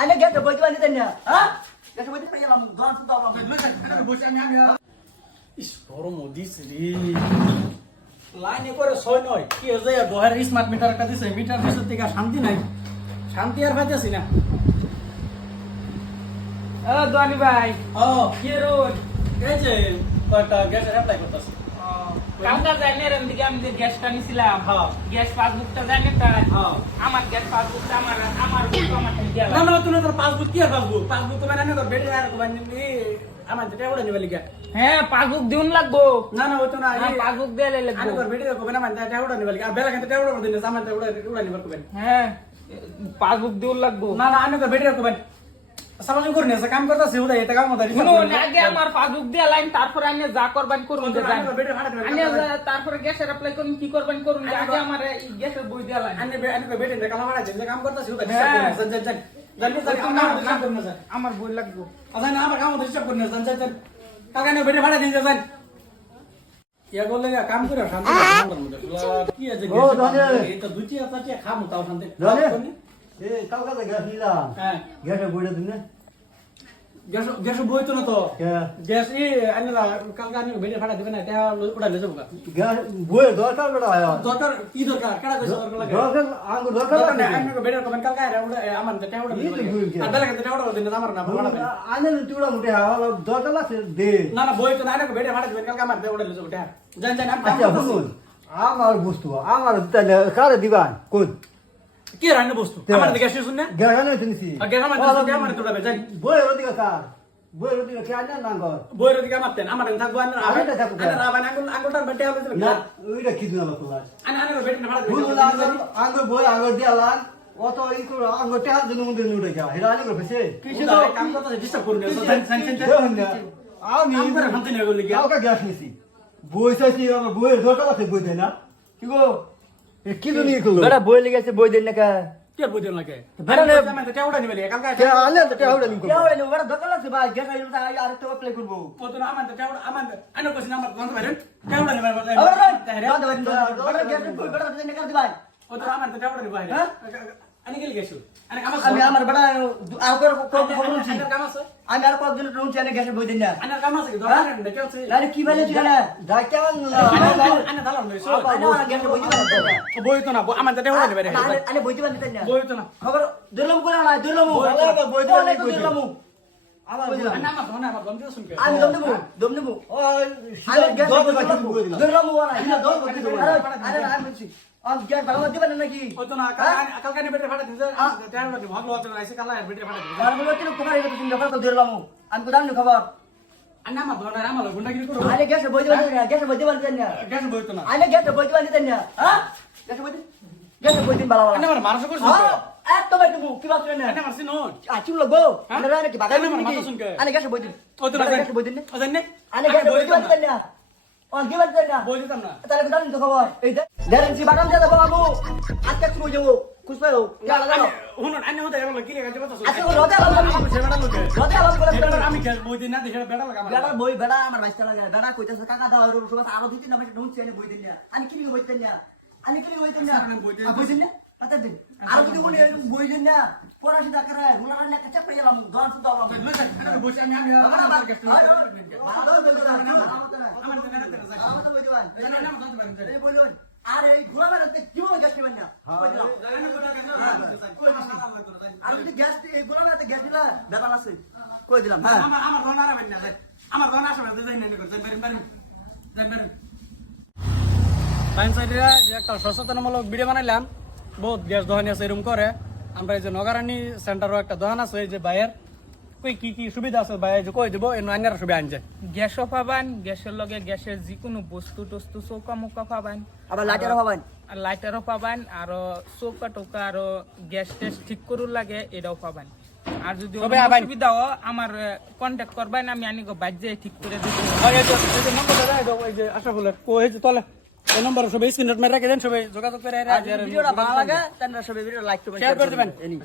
আনে গেছে বইতে পারি দেন না। হ্যাঁ? গেছে বইতে পারি এলাম গান শুনতে পারলাম বসে আমি আমি ইস বড় মোদিস রে। লাইনে করে ছয় নয়। কি হয়েছে দোহার স্মার্ট মিটার একটা দিছে মিটার দিছে থেকে আর শান্তি নাই। শান্তি আর পাইতেছি না। ও দোয়ানি ভাই। ও কি রোজ এই যে কয়েকটা গ্যাসের অ্যাপ্লাই করতেছি। কামটা জানি এর দিকে আমি গ্যাসটা নিছিলাম হ্যাঁ। গ্যাস পাসবুকটা জানি তাই হ্যাঁ। আমার গ্যাস পাসবুক আমার আমার আমার না না তুমি তোর পাসবুক কি আর পাসবুক? পাসবুক তো মানে তোর বেড়ে আর কোবানি আমার যেটা ওড়া নিবে লিখা হ্যাঁ পাসবুক দিউন লাগবো। না না ও তো না হ্যাঁ, পাসবুক দে লে লাগবো। তোর বেড়ে কোবে না আমার যেটা ওড়া নিবে লিখা আর বেলা কিন্তু ওড়া দিন সামান ওড়া ওটা নিবে কোবে হ্যাঁ পাসবুক দিউন লাগবো। না না আমি তোর বেড়ে কোবে সামান করে নিয়ে কাম করতেছি ওটা এটা কাম মতো শুনুন আগে আমার পাসবুক দিয়ে লাইন তারপরে আমি যা করবেন করুন যে জানি আমি যা- তারপরে গ্যাসের অ্যাপ্লাই করুন কি করবেন করুন যে আগে আমার এই গ্যাসের বই দিয়ে লাইন আমি আমি বেড়ে কাম করা যে কাম করতেছি ওটা হ্যাঁ। জান জান জান জানি জানি আমার কাম করতে না আমার বই লাগবো। আচ্ছা না আমার কাম হিসাব করে না জান জান কাকা নে বেড়ে ভাড়া দিন জান ইয়া বললে কাম করে শান্তি কাম মধ্যে কি আছে দুটি আছে খামু তাও শান্তি। গ্যাস হ্যাঁ। না। বইতো না তো। কে গ্যাস ই আনি না কালকে আনি বেড়ে ভাড়া দিবে না এটা ওটা লে যাব গ্যাস বই দরকার বেটা আয়া দরকার কি দরকার? কেডা কইছে দরকার লাগে? দরকার আঙ্গুর দরকার লাগে? আমি বেড়ে কমেন কালকে আরে ওটা আমার এটা ওটা তো ভুল কি? আর বেলা কিন্তু ওটা দিন আমার না ভাড়া আনে তুড়া মুটে হাওয়া দরকার লাগছে দে। না না বই তো না বেড়ে কালকে আমার ওটা যাব জান জান আমি আচ্ছা শুনুন। আমার বস্তু আমার তাহলে কারে দিবান কোন কি রান্না বস্তু? আমার দিকে আসিস না গ্যাস আনে তিনছি আর গ্যাস আমার দিকে আমার তোড়া বেজান বই রদিকা কার বই রদিকা কে আনে না গর বইয়ের দিকে আমার তেন আমার থাকব আনে আমি তো থাকব। আনে না বানা আঙ্গুল আঙ্গুলটা বেটে হবে। না ওইটা কি দিনা লোক লাগ আনে আনে বেটে ভাড়া ভুল দিবেন আঙ্গুর আঙ্গুর বই আঙ্গুর দিয়ালান অত ই করে টেহা দিন গা হেরা আনি করে ফেসে। কিছু তো কাম করতে ডিস্টার্ব করুন না। আমি শান্তি নেই গলি কাউকে গ্যাস নিছি। বই চাইছি আমার বইয়ের দরকার আছে বই দেয় না। কি গো? কি জন্য ই করল বেটা বই লেগেছে বই দেন না কা? কে বই দেন লাগে বেটা নে- আমি তো ওটা নিবে কালকে কে আলে তো টেহা উড়ে নি কে করব হইল বেটা দরকার আছে ভাই গ্যাস আইলো তাই আর তো প্লে করব। কত না আমার তো আমার আনে কইছ না আমার বন্ধ বাইরেন কেউটা নিবে আবার ভাই দাদা ভাই বেটা গ্যাস বই বেটা দেন না কা দিবাই কত আমার তো কেউটা নিবে হ্যাঁ? আনে গেলি গেছো। আমি আমার বেটা আর করে কোন খবর আছে? আমি আর কতদিন রুমছি আনে গ্যাস বই দেন না। আনে কাম আছে দরকার নেই কেউ আছে। আরে কি বলে তুই না ডাক্তার আনে দালাম নইছো আনে গ্যাস বই দিবা না। বই তো না আমার ওটা নিবে আনে আনে বই দিবা না। বই তো না। খবর দিলাম করে না। দিলাম বই দিবা না, দিবা। দিলাম আমার আমার আমার আমি দম দেবো দম দেবো আরে দিলাম দিলাম ওরা এটা দশ টাকা দিলাম। আরে আরে আমি বলছি। আম গ্যাস ভালো দিবা না নাকি কত না কালকে নিবে ভাড়া দিছে তেরো দিন ভালো আছে আইসে কালা বেটে ভাড়া দিছে বলো তুমি তোমার এটা তুমি? ব্যাপার করে দিলাম আমি কোথাও নি খবর? আনে আমার ধনে আমার গুন্ডাগিরি করো আরে গ্যাস বই দিবা না গ্যাস বই দিবা না। গ্যাস বই তো না। আরে গ্যাস বই দিবা না হ্যাঁ? গ্যাস বই দিন গ্যাস বই দিন ভালো ভালো আনে মারছো করছ হ্যাঁ? একদম একদম কি বাস না আনে মারছি নো হ্যাঁ? আরে কি শুনকে। আরে গ্যাস বই দিন ও তো না গ্যাস বই দিন জানে আরে গ্যাস বই দিবা না। ও দিবা না বই দিতাম না তাহলে কোথাও নি খবর এই যে গ্যারেন্টি বাগান দিয়ে দেবো বাবু আজকে শুরু যাব খুশ পাই হোক জানা জানো হুন আনে হতে এবার কি লেগে তো আজকে রোদে আলাম আমি সে বেড়া লোকে রোদে করে বেড়া আমি খেল বই দিন না দেখে বেড়া লাগা বেড়া বই বেড়া আমার বাইশটা লাগে বেড়া কইতেছে কাকা দাও আর সবাই আরও দুই তিন নামে ঢুকছে এনে বই দিন না আমি কি বই দিন না আমি কি বই দিন না বই দিন। আ, বই দিন না পাতা দিন আর যদি বলি বই দিন না পড়াশি দা করে রুলা না কাছে পেয়ে গেলাম গান শুনতে আমি আমি আমার আমার আমার গেস্ট ভালো বই দিন আমার আমার জানা না জানা আমার বই দিন জানা না জানতে পারেন এই বলুন। আর এই ঘোড়া মেলাতে জীবনে গ্যাস নেবেন না? আর যদি গ্যাস এই ঘোড়া মেলাতে গ্যাস দিলা ব্যাপার আছে? কই দিলাম? হ্যাঁ। আমার আমার ধন না আমার ধন আসবে না যাই না যাই বারিন বারিন যাই বারিন টাইম যে একটা সচেতনমূলক ভিডিও বানাইলাম বহুত গ্যাস দোকানি আছে এরকম করে। আমরা এই যে নগারানি সেন্টারও একটা দোকান আছে এই যে বাইয়ের। কই কি কি সুবিধা আছে বাইরে যে কই দিব এর আন্যার সুবিধা আনছে। গ্যাসও পাবান গ্যাসের লগে গ্যাসের যিকোনো বস্তু টস্তু চৌকা মুকা পাবান। আবার লাইটারও হবেন আর লাইটারও পাবান আর চৌকা টোকা আর গ্যাস টেস ঠিক করুন লাগে এটাও পাবান। আর যদি সবে আবাইন। সুবিধাও আমার কন্ট্যাক্ট করবেন আমি আনি বাজ্যে ঠিক করে দিব। যে যে যে আশরাফুলের কো এই যে তলে। এই নম্বর সবাই স্ক্রিনশট মেরে রেখে দেন সবাই যোগাযোগ করে ভিডিওটা ভালো লাগে তাহলে সবাই ভিডিও লাইক করবেন শেয়ার করে দেবেন। এনি